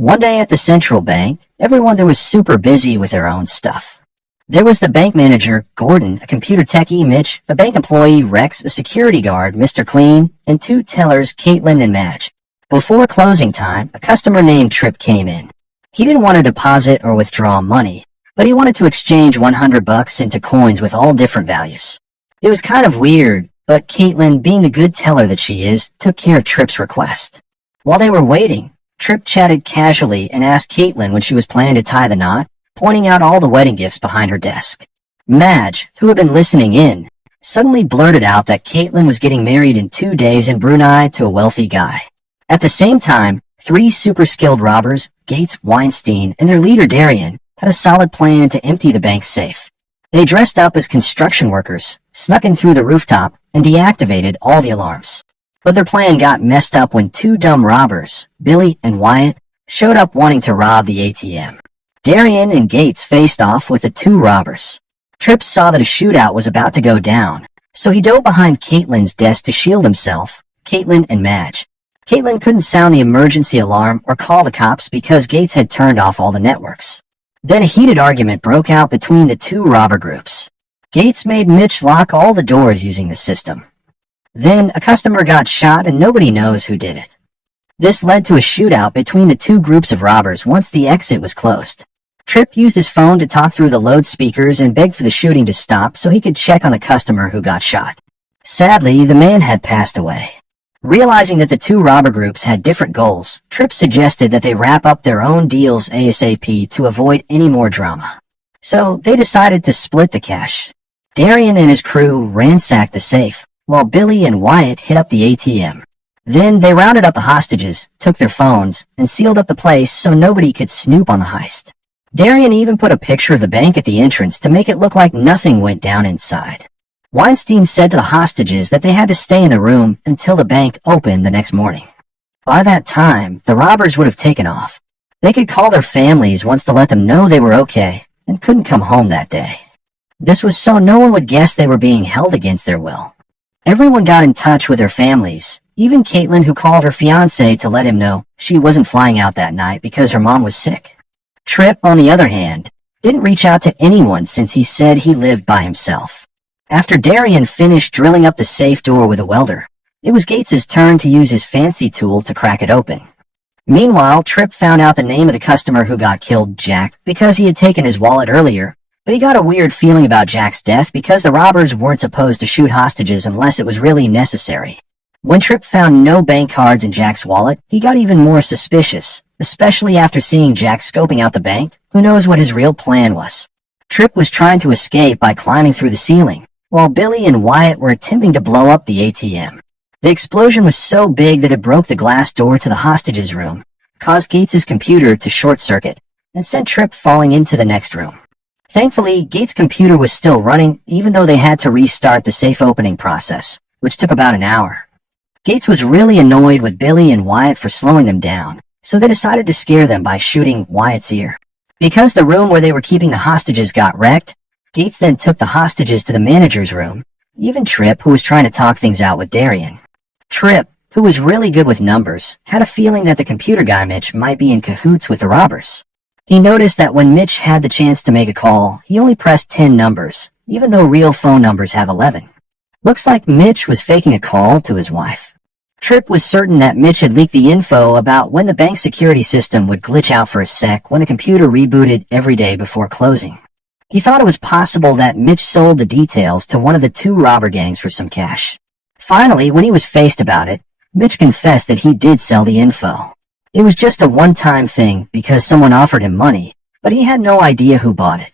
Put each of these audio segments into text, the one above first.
One day at the central bank, everyone there was super busy with their own stuff. There was the bank manager, Gordon, a computer techie, Mitch, a bank employee, Rex, a security guard, Mr. Clean, and two tellers, Caitlin and Madge. Before closing time, a customer named Trip came in. He didn't want to deposit or withdraw money, but he wanted to exchange $100 into coins with all different values. It was kind of weird, but Caitlin, being the good teller that she is, took care of Trip's request. While they were waiting, Trip chatted casually and asked Caitlin when she was planning to tie the knot, pointing out all the wedding gifts behind her desk. Madge, who had been listening in, suddenly blurted out that Caitlin was getting married in 2 days in Brunei to a wealthy guy. At the same time, 3 super skilled robbers, Gates, Weinstein, and their leader Darian, had a solid plan to empty the bank's safe. They dressed up as construction workers, snuck in through the rooftop, and deactivated all the alarms. But their plan got messed up when 2 dumb robbers, Billy and Wyatt, showed up wanting to rob the ATM. Darian and Gates faced off with the 2 robbers. Tripp saw that a shootout was about to go down, so he dove behind Caitlin's desk to shield himself, Caitlin and Madge. Caitlin couldn't sound the emergency alarm or call the cops because Gates had turned off all the networks. Then a heated argument broke out between the 2 robber groups. Gates made Mitch lock all the doors using the system. Then a customer got shot and nobody knows who did it. This led to a shootout between the 2 groups of robbers once the exit was closed. Tripp used his phone to talk through the loudspeakers and beg for the shooting to stop so he could check on the customer who got shot. Sadly, the man had passed away. Realizing that the 2 robber groups had different goals, Tripp suggested that they wrap up their own deals ASAP to avoid any more drama. So they decided to split the cash. Darian and his crew ransacked the safe, while Billy and Wyatt hit up the ATM. Then they rounded up the hostages, took their phones, and sealed up the place so nobody could snoop on the heist. Darian even put a picture of the bank at the entrance to make it look like nothing went down inside. Weinstein said to the hostages that they had to stay in the room until the bank opened the next morning. By that time, the robbers would have taken off. They could call their families once to let them know they were okay and couldn't come home that day. This was so no one would guess they were being held against their will. Everyone got in touch with their families, even Caitlin, who called her fiancé to let him know she wasn't flying out that night because her mom was sick. Tripp, on the other hand, didn't reach out to anyone since he said he lived by himself. After Darian finished drilling up the safe door with a welder, it was Gates' turn to use his fancy tool to crack it open. Meanwhile, Tripp found out the name of the customer who got killed, Jack, because he had taken his wallet earlier, but he got a weird feeling about Jack's death because the robbers weren't supposed to shoot hostages unless it was really necessary. When Tripp found no bank cards in Jack's wallet, he got even more suspicious, especially after seeing Jack scoping out the bank. Who knows what his real plan was? Tripp was trying to escape by climbing through the ceiling, while Billy and Wyatt were attempting to blow up the ATM. The explosion was so big that it broke the glass door to the hostages' room, caused Gates' computer to short-circuit, and sent Tripp falling into the next room. Thankfully, Gates' computer was still running, even though they had to restart the safe opening process, which took about an hour. Gates was really annoyed with Billy and Wyatt for slowing them down, so they decided to scare them by shooting Wyatt's ear. Because the room where they were keeping the hostages got wrecked, Gates then took the hostages to the manager's room, even Tripp, who was trying to talk things out with Darian. Tripp, who was really good with numbers, had a feeling that the computer guy Mitch might be in cahoots with the robbers. He noticed that when Mitch had the chance to make a call, he only pressed 10 numbers, even though real phone numbers have 11. Looks like Mitch was faking a call to his wife. Tripp was certain that Mitch had leaked the info about when the bank security system would glitch out for a sec when the computer rebooted every day before closing. He thought it was possible that Mitch sold the details to one of the 2 robber gangs for some cash. Finally, when he was faced about it, Mitch confessed that he did sell the info. It was just a one-time thing because someone offered him money, but he had no idea who bought it.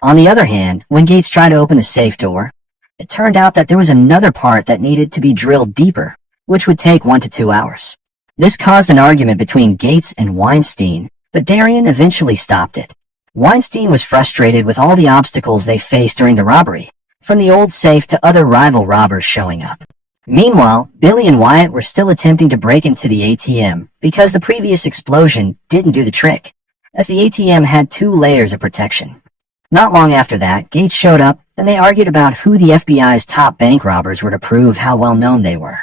On the other hand, when Gates tried to open the safe door, it turned out that there was another part that needed to be drilled deeper, which would take 1 to 2 hours. This caused an argument between Gates and Weinstein, but Darian eventually stopped it. Weinstein was frustrated with all the obstacles they faced during the robbery, from the old safe to other rival robbers showing up. Meanwhile, Billy and Wyatt were still attempting to break into the ATM because the previous explosion didn't do the trick, as the ATM had 2 layers of protection. Not long after that, Gates showed up and they argued about who the FBI's top bank robbers were to prove how well known they were.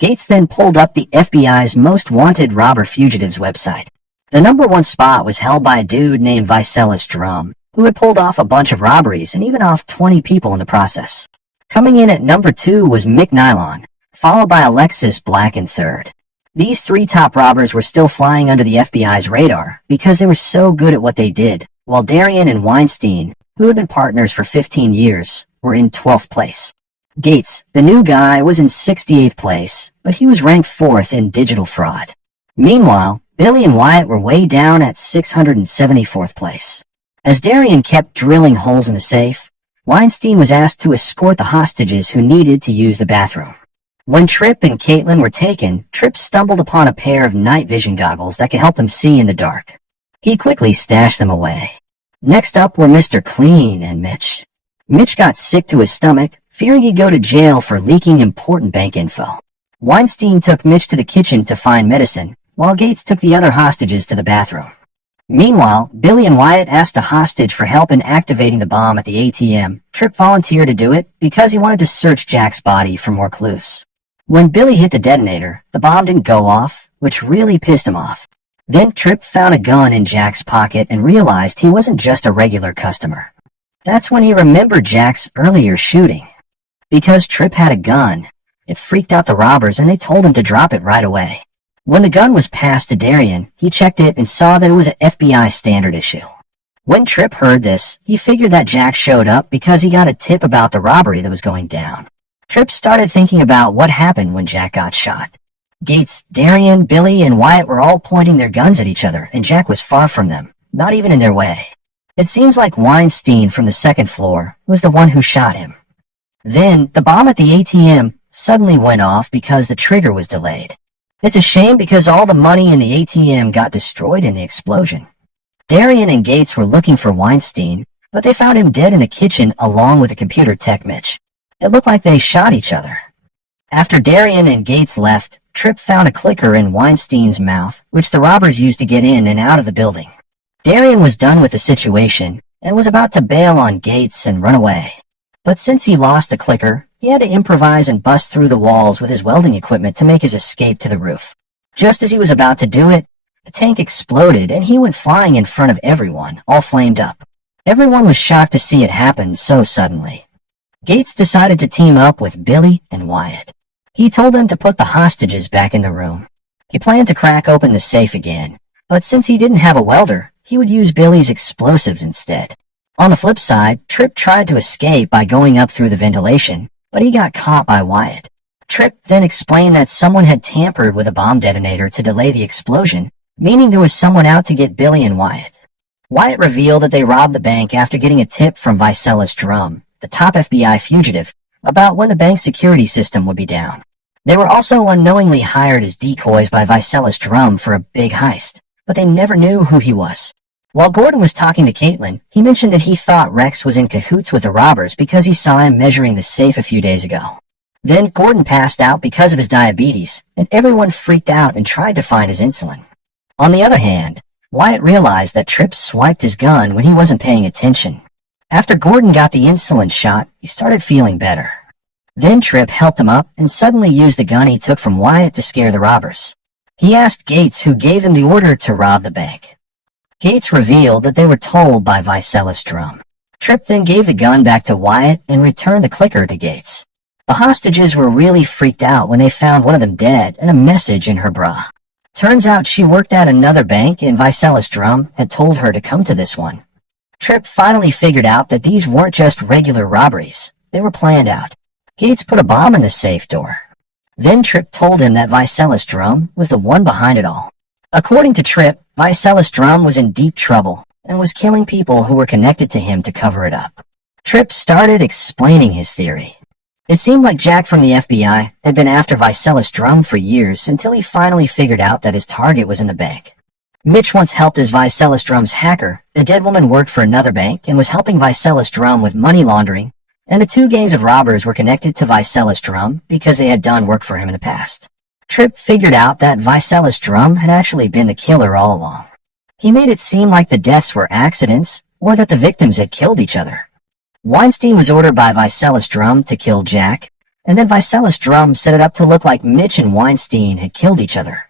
Gates then pulled up the FBI's most wanted robber fugitives website. The number one spot was held by a dude named Vicelis Drum, who had pulled off a bunch of robberies and even off 20 people in the process. Coming in at number 2 was Mick Nylon, followed by Alexis Black in third. These 3 top robbers were still flying under the FBI's radar because they were so good at what they did, while Darian and Weinstein, who had been partners for 15 years, were in 12th place. Gates, the new guy, was in 68th place, but he was ranked 4th in digital fraud. Meanwhile, Billy and Wyatt were way down at 674th place. As Darian kept drilling holes in the safe, Weinstein was asked to escort the hostages who needed to use the bathroom. When Tripp and Caitlin were taken, Tripp stumbled upon a pair of night vision goggles that could help them see in the dark. He quickly stashed them away. Next up were Mr. Clean and Mitch. Mitch got sick to his stomach, fearing he'd go to jail for leaking important bank info. Weinstein took Mitch to the kitchen to find medicine, while Gates took the other hostages to the bathroom. Meanwhile, Billy and Wyatt asked a hostage for help in activating the bomb at the ATM. Tripp volunteered to do it because he wanted to search Jack's body for more clues. When Billy hit the detonator, the bomb didn't go off, which really pissed him off. Then Tripp found a gun in Jack's pocket and realized he wasn't just a regular customer. That's when he remembered Jack's earlier shooting. Because Tripp had a gun, it freaked out the robbers and they told him to drop it right away. When the gun was passed to Darian, he checked it and saw that it was an FBI standard issue. When Tripp heard this, he figured that Jack showed up because he got a tip about the robbery that was going down. Tripp started thinking about what happened when Jack got shot. Gates, Darian, Billy, and Wyatt were all pointing their guns at each other, and Jack was far from them, not even in their way. It seems like Weinstein from the second floor was the one who shot him. Then, the bomb at the ATM suddenly went off because the trigger was delayed. It's a shame because all the money in the ATM got destroyed in the explosion. Darian and Gates were looking for Weinstein, but they found him dead in the kitchen along with the computer tech Mitch. It looked like they shot each other. After Darian and Gates left, Tripp found a clicker in Weinstein's mouth, which the robbers used to get in and out of the building. Darian was done with the situation and was about to bail on Gates and run away. But since he lost the clicker, he had to improvise and bust through the walls with his welding equipment to make his escape to the roof. Just as he was about to do it, the tank exploded and he went flying in front of everyone, all flamed up. Everyone was shocked to see it happen so suddenly. Gates decided to team up with Billy and Wyatt. He told them to put the hostages back in the room. He planned to crack open the safe again, but since he didn't have a welder, he would use Billy's explosives instead. On the flip side, Tripp tried to escape by going up through the ventilation, but he got caught by Wyatt. Tripp then explained that someone had tampered with a bomb detonator to delay the explosion, meaning there was someone out to get Billy and Wyatt. Wyatt revealed that they robbed the bank after getting a tip from Vicelis Drum, the top FBI fugitive, about when the bank security system would be down. They were also unknowingly hired as decoys by Vicelis Drum for a big heist, but they never knew who he was. While Gordon was talking to Caitlin, he mentioned that he thought Rex was in cahoots with the robbers because he saw him measuring the safe a few days ago. Then Gordon passed out because of his diabetes, and everyone freaked out and tried to find his insulin. On the other hand, Wyatt realized that Tripp swiped his gun when he wasn't paying attention. After Gordon got the insulin shot, he started feeling better. Then Tripp helped him up and suddenly used the gun he took from Wyatt to scare the robbers. He asked Gates who gave them the order to rob the bank. Gates revealed that they were told by Vicelis Drum. Tripp then gave the gun back to Wyatt and returned the clicker to Gates. The hostages were really freaked out when they found one of them dead and a message in her bra. Turns out she worked at another bank and Vicelis Drum had told her to come to this one. Tripp finally figured out that these weren't just regular robberies. They were planned out. Gates put a bomb in the safe door. Then Tripp told him that Vicelis Drum was the one behind it all. According to Tripp, Vicelis Drum was in deep trouble and was killing people who were connected to him to cover it up. Tripp started explaining his theory. It seemed like Jack from the FBI had been after Vicelis Drum for years until he finally figured out that his target was in the bank. Mitch once helped as Vicelis Drum's hacker. The dead woman worked for another bank and was helping Vicelis Drum with money laundering, and the two gangs of robbers were connected to Vicelis Drum because they had done work for him in the past. Tripp figured out that Vicelis Drum had actually been the killer all along. He made it seem like the deaths were accidents or that the victims had killed each other. Weinstein was ordered by Vicelis Drum to kill Jack, and then Vicelis Drum set it up to look like Mitch and Weinstein had killed each other.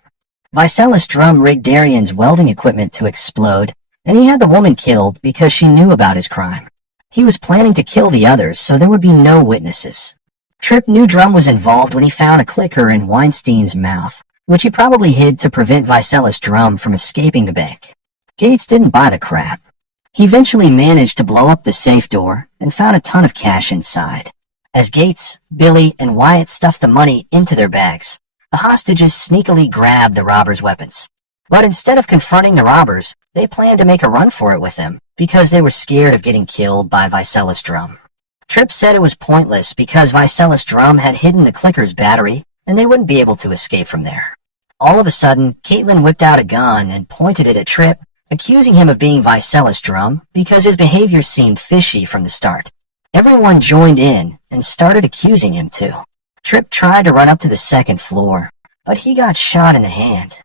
Vicelis Drum rigged Darian's welding equipment to explode, and he had the woman killed because she knew about his crime. He was planning to kill the others so there would be no witnesses. Tripp knew Drum was involved when he found a clicker in Weinstein's mouth, which he probably hid to prevent Vicelis Drum from escaping the bank. Gates didn't buy the crap. He eventually managed to blow up the safe door and found a ton of cash inside. As Gates, Billy, and Wyatt stuffed the money into their bags, the hostages sneakily grabbed the robbers' weapons. But instead of confronting the robbers, they planned to make a run for it with them because they were scared of getting killed by Vicelis Drum. Tripp said it was pointless because Vicelis Drum had hidden the clicker's battery and they wouldn't be able to escape from there. All of a sudden, Caitlin whipped out a gun and pointed it at Tripp, accusing him of being Vicelis Drum because his behavior seemed fishy from the start. Everyone joined in and started accusing him too. Tripp tried to run up to the second floor, but he got shot in the hand.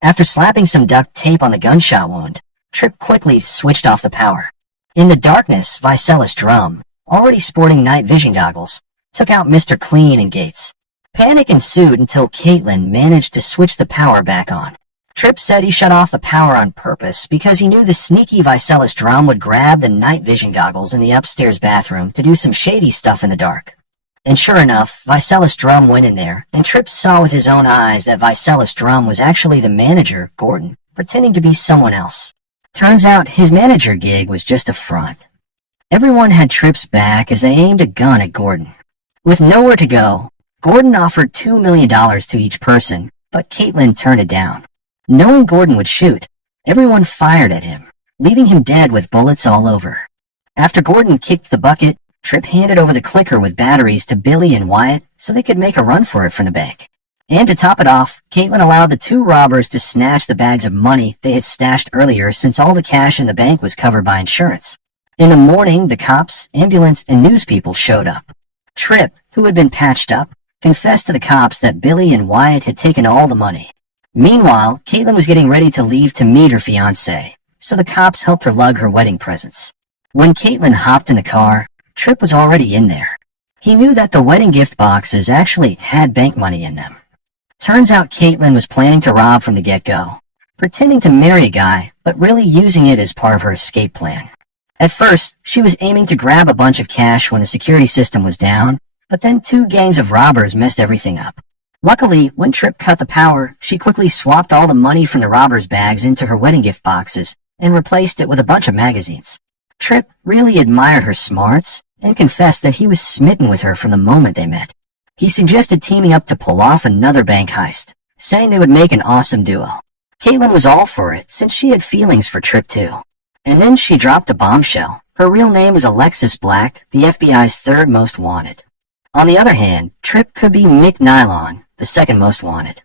After slapping some duct tape on the gunshot wound, Tripp quickly switched off the power. In the darkness, Vicelis Drum, already sporting night vision goggles, took out Mr. Clean and Gates. Panic ensued until Caitlin managed to switch the power back on. Tripp said he shut off the power on purpose because he knew the sneaky Vicelis Drum would grab the night vision goggles in the upstairs bathroom to do some shady stuff in the dark. And sure enough, Vicelis Drum went in there, and Tripp saw with his own eyes that Vicelis Drum was actually the manager, Gordon, pretending to be someone else. Turns out his manager gig was just a front. Everyone had Tripp's back as they aimed a gun at Gordon. With nowhere to go, Gordon offered $2 million to each person, but Caitlin turned it down. Knowing Gordon would shoot, everyone fired at him, leaving him dead with bullets all over. After Gordon kicked the bucket, Tripp handed over the clicker with batteries to Billy and Wyatt so they could make a run for it from the bank. And to top it off, Caitlin allowed the two robbers to snatch the bags of money they had stashed earlier since all the cash in the bank was covered by insurance. In the morning, the cops, ambulance, and news people showed up. Tripp, who had been patched up, confessed to the cops that Billy and Wyatt had taken all the money. Meanwhile, Caitlin was getting ready to leave to meet her fiancé, so the cops helped her lug her wedding presents. When Caitlin hopped in the car, Tripp was already in there. He knew that the wedding gift boxes actually had bank money in them. Turns out Caitlin was planning to rob from the get-go, pretending to marry a guy, but really using it as part of her escape plan. At first, she was aiming to grab a bunch of cash when the security system was down, but then two gangs of robbers messed everything up. Luckily, when Tripp cut the power, she quickly swapped all the money from the robbers' bags into her wedding gift boxes and replaced it with a bunch of magazines. Tripp really admired her smarts and confessed that he was smitten with her from the moment they met. He suggested teaming up to pull off another bank heist, saying they would make an awesome duo. Caitlin was all for it since she had feelings for Tripp too. And then she dropped a bombshell. Her real name was Alexis Black, the FBI's third most wanted. On the other hand, Tripp could be Mick Nylon, the second most wanted.